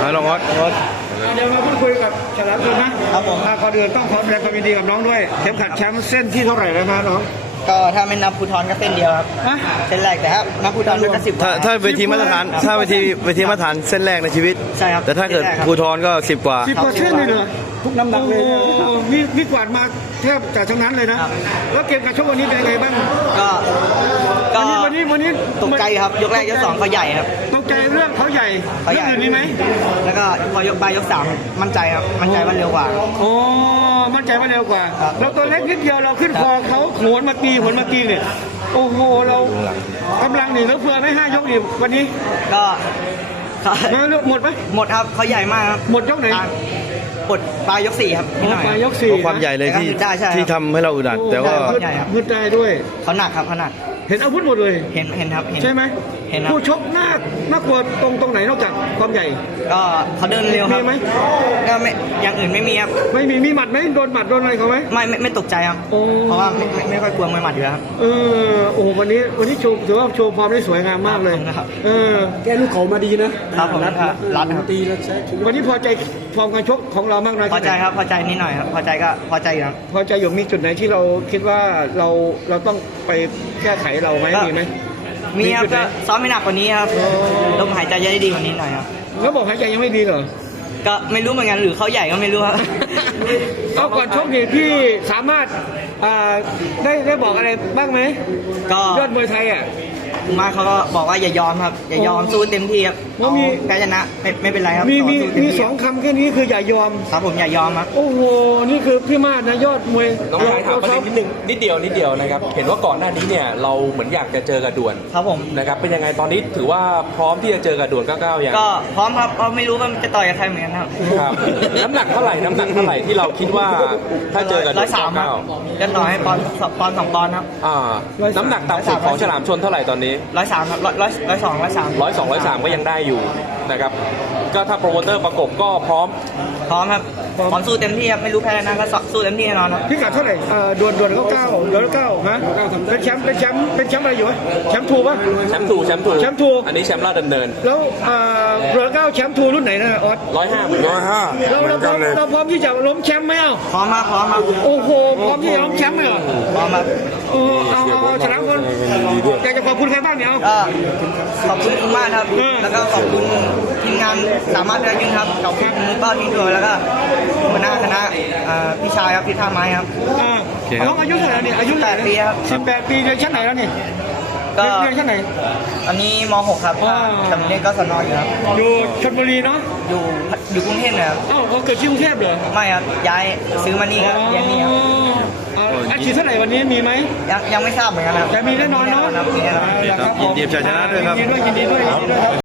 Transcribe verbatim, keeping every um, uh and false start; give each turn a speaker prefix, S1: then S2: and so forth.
S1: าลองออส
S2: เดี๋ยวมาพูดคุยกับฉลามชนนะครับผมก่อนอื่นต้องขอแสดงความยินดีกับน้องด้วยเข็มขัดแชมป์เส้นที่เท่าไหร่แล้วนะน้อง
S3: ก็ถ้าไม่นับภูทรก็เส้นเดียวครับเส้นแรกแต่ถ้านับภูทรก็สิบ
S1: ถ้าถ้าเวทีมาตรฐานถ้าเวทีเวทีมาตรฐานเส้นแรกในชีวิต
S3: ใช่ครับ
S1: แต่ถ้าเกิดภูทรก็สิบกว่า
S2: สิบกว่าเส้นเลยเหรอทุกน้ำหนักเลยมีมีกวาดมาแทบจากทั้งนั้นเลยนะแล้วเกมการชกวันนี้เป็นไงบ้าง
S3: ก็ก็
S2: วันนี้วันนี้
S3: ตกใจครับยกแรกยกสองเขาใหญ่ครับ
S2: ตกใจเรื่องเขาใหญ่เรื่องอื่นมีไหม
S3: แล้วก็พอยกไปยกสามมั่นใจครับมั่นใจว่าเร็วกว่า
S2: โอ้มั่นใจว่าเร็วกว่าเราตัวเล็กนิดเดียวเราขึ้นคอเขาโหนมาตีโหนมาตีเนี่ยโอ้โหเรากำลังหนีแล้วเพื่อไม่ห้ายกดิวันนี้
S3: ก็
S2: มาเลือกหมดไหม
S3: หมดครับเขาใหญ่มากครับ
S2: หมดยกไหน
S3: หมดปลายยกสี่ครับ
S2: ปลายยกสี่
S1: ความใหญ่เลยที่ที่ทำให้เราอึดอัดแต่ว่า
S2: มืดใจด้วย
S3: เขาหนักครับเขาหนัก
S2: เห็นอาวุธหมดเลย
S3: เห็นเห็นครับ
S2: ใช่ไหม
S3: เห็น
S2: ผู้ชกหน้าหน้ากลัวตรงตรงไหนนอกจากความใหญ่
S3: ก็เขาเดินเร็วครับ
S2: มีไหม
S3: ก็ไม่อย่างอื่นไม่มีครับ
S2: ไม่มีมีหมัดไหมโดนหมัดโดนอะไรเขาไหม
S3: ไม่ไม่ไม่ตกใจครับเพราะว่าไม่ไม่ค่อยกลัวมวยหมัดอยู่แล้วครับ
S2: เออโอ้โหวันนี้วันนี้โชว์ถือว่าโชว์ความได้สวยงามมากเลย
S3: ครับ
S2: เออแกลูกเขามาดีนะครับ
S3: ผมรัดรัด
S2: ตีแล้วใช่วันนี้พอใจฟอร์มการชกของเรามากเลย
S3: พอใจครับพอใจนิดหน่อยครับพอใจก็พอใจครับ
S2: พอใจอยู่มีจุดไหนที่เราคิดว่าเราเราต้องไปแก้ไขเราไหมมีไหม
S3: มีครับก็ซ้อมไม่หนักกว่านี้ครับลมหายใจจะได้ดีกว่านี้หน่อยครับ
S2: แล้วบอกหายใจยังไม่ดีเหรอ
S3: ก็ไม่รู้เหมือนกันหรือเขาใหญ่ก็ไม่รู้ครับ
S2: เอาก่อนชกนี่พี่สามารถได้ได้บอกอะไรบ้างไหม
S3: ก็
S2: ยอดมวยไทยอ่ะ
S3: มาเขาก็บอกว่าอย่ายอมครับอย่ายอมสู้เต็มที่ครับมีแพ้ชนะไม่ไม่เป็นไรครับ
S2: มีมีมีสองคำแค่นี้คืออย่ายอม
S3: ครับผมอย่ายอมครับ
S2: โอ้โหนี่คือพี่มาดนะยอดมวย
S4: น้องชายถามประเด็นนิดนึงนิดเดียวนิดเดียวนะครับเห็นว่าก่อนหน้านี้เนี่ยเราเหมือนอยากจะเจอกับด่วน
S3: ครับผม
S4: นะครับเป็นยังไงตอนนี้ถือว่าพร้อมที่จะเจอกับด่วนเก้าเก้าอย่าง
S3: ก็พร้อมครับเราไม่รู้ว่าจะต่อยกับใครเหมือนกันครับ
S4: ครับน้ำหนักเท่าไหร่น้ำหนักเท่าไหร่ที่เราคิดว่าถ้าเจอกับด่วนเก้าเก้า
S3: จะต่อยให้ปอนปอนสองปอนครับ
S4: อ่าน้ำหนักต่ำสุดของฉลามชนเท่าไหร่ตอนนี้
S3: ร้อยสามครับร้อยร้อยร้อยสองร้อยสาม
S4: ร้อยสองร้อยสามก็ยังได้อยู่นะครับก็ถ้าโปรโมเตอร์ประกบก็พร้อม
S3: พร้อมครับพร้อมสู้เต็มที่ครับไม่รู้แพ้นะก็สู้เต็มที่แน่นอนครับ
S2: พิกัดเท่าไหร่ดวนดวนเก้าเก้าดวนเก้าฮะเป็นแชมป์เป็นแชมป์เป็นแชมป์อะไรอยู่วะแชมป์ทูปะ
S4: แชมป์ทูแชมป์ทู
S2: แชมป์ทู
S4: อันนี้แชมป์ราชดำเนิน
S2: แล้วดวนเก้าแชมป์ทูรุ่นไหนนะออส
S4: ร้อยห้าร้อยห้า
S2: เราเราพร้อมเราพร้อมที่จะล้มแชมป์ไหมเอ้า
S3: พร้อมครับพร้อมครับ
S2: โอ้โหพร้อมที่จะล้มแชมป์เลยเหรอ
S3: พร้อมครับ
S2: โอ้เอาเอาฉลามคนอยากจะขอบคุณใครบ้างเนี่ย
S3: ก็ขอบคุณคุณมากครับแล้วก็ขอบคุณทีมงานสามารถได้ยินครับขอบคุณป้าทีมทัวร์แล้วก็หัวหน้าคณะพี่ชายครับพี่ท่าไม้ครับ
S2: น้องอายุเท่าไหร่เนี่ยอายุ
S3: แปดปีครับ
S2: สิบแปดปีเรียนชั้นไหนแล้วนี่
S3: ก็
S2: เรียนชั้นไหน
S3: อันนี้มหกครับแต่เรียนก็สนอยู่ครับ
S2: อยู่ชลบุรีเนาะ
S3: อยู่อยู่กรุงเทพเลยครับ
S2: อ้าวเขาเกิดที่กรุงเทพเหรอ
S3: ไม่ครับย้ายซื้อมานี่ครับย้ายนี่ครับ
S2: อาชีพเท่าไหร่วันนี้มีไหม
S3: ยังยังไม่ทราบเหมือนกันครับ
S2: จะมีแน่นอนเนาะ
S1: ยินดีชัยชนะด้วยครับ
S2: ยินดีด้วยยินดีด้วย